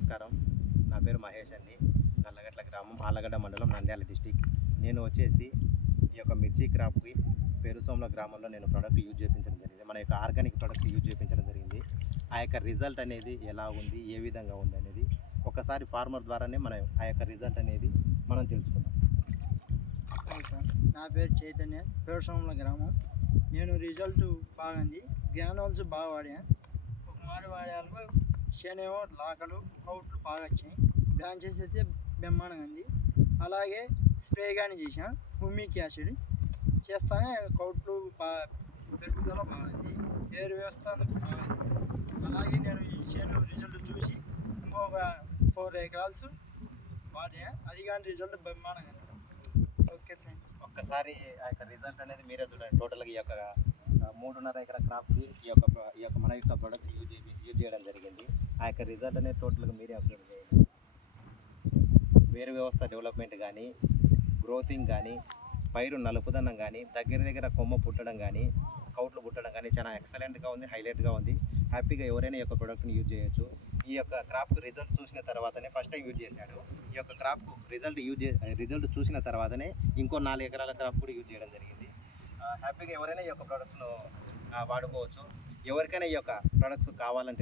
నమస్కారం. నా పేరు మహేష్ అండి. నల్లగట్ల గ్రామం, ఆళ్ళగడ్డ మండలం, నంద్యాల డిస్టిక్. నేను వచ్చేసి ఈ యొక్క మిర్చి క్రాప్కి పేరుసోమల గ్రామంలో నేను ప్రోడక్ట్ యూజ్ చేయించడం జరిగింది. మన యొక్క ఆర్గానిక్ ప్రోడక్ట్ యూజ్ చేయించడం జరిగింది. ఆ యొక్క రిజల్ట్ అనేది ఎలా ఉంది, ఏ విధంగా ఉంది అనేది ఒకసారి ఫార్మర్ ద్వారానే మనం ఆ యొక్క రిజల్ట్ అనేది మనం తెలుసుకుందాం. సార్, నా పేరు చైతన్య, పేరుసోమల గ్రామం. నేను రిజల్ట్ బాగుంది, గ్రానోల్స్ బాగా వాడా. ఒక మాట వాడాలకు శనేమో లాకలు కౌట్లు బాగా వచ్చినాయి, బ్రాంచెస్ అయితే బ్రహ్మాండంగా ఉంది. అలాగే స్ప్రే కానీ చేసిన హ్యూమిక్ యాసిడ్ చేస్తానే కౌట్లు బాగా పెరుగుదల బాగుంది, ఏరు వ్యవస్థ బాగుంది. అలాగే నేను ఈ చేను రిజల్ట్ చూసి ఇంకొక 4 ఎకరాల్స్ వాడా, అది కానీ రిజల్ట్ బ్రహ్మాండంగా ఉంది. ఓకే ఫ్రెండ్స్, ఒక్కసారి ఆ యొక్క రిజల్ట్ అనేది మీరే చూడండి. టోటల్గా ఈ యొక్క 3.5 ఎకరా క్రాప్కి ఈ యొక్క మన యొక్క ప్రొడక్ట్స్ యూజ్ చేయడం జరిగింది. ఆ యొక్క రిజల్ట్ అనేది టోటల్గా మీరే అబ్జర్వ్ చేయండి. వేరు వ్యవస్థ డెవలప్మెంట్ కానీ, గ్రోతింగ్ కానీ, పైరు నలుపుదనం కానీ, దగ్గర కొమ్మ పుట్టడం కానీ, కౌట్లు పుట్టడం కానీ చాలా ఎక్సలెంట్గా ఉంది, హైలైట్గా ఉంది. హ్యాపీగా ఎవరైనా ఈ యొక్క ప్రోడక్ట్ని యూజ్ చేయొచ్చు. ఈ యొక్క క్రాప్కు రిజల్ట్ చూసిన తర్వాతనే ఫస్ట్ టైం యూజ్ చేశాడు. ఈ యొక్క క్రాప్కు రిజల్ట్ చూసిన తర్వాతనే ఇంకో 4 ఎకరాల క్రాప్ కూడా యూజ్ చేయడం జరిగింది. హ్యాపీగా ఎవరైనా ఈ యొక్క ప్రోడక్ట్ను వాడుకోవచ్చు. ఎవరికైనా ఈ యొక్క ప్రోడక్ట్స్ కావాలంటే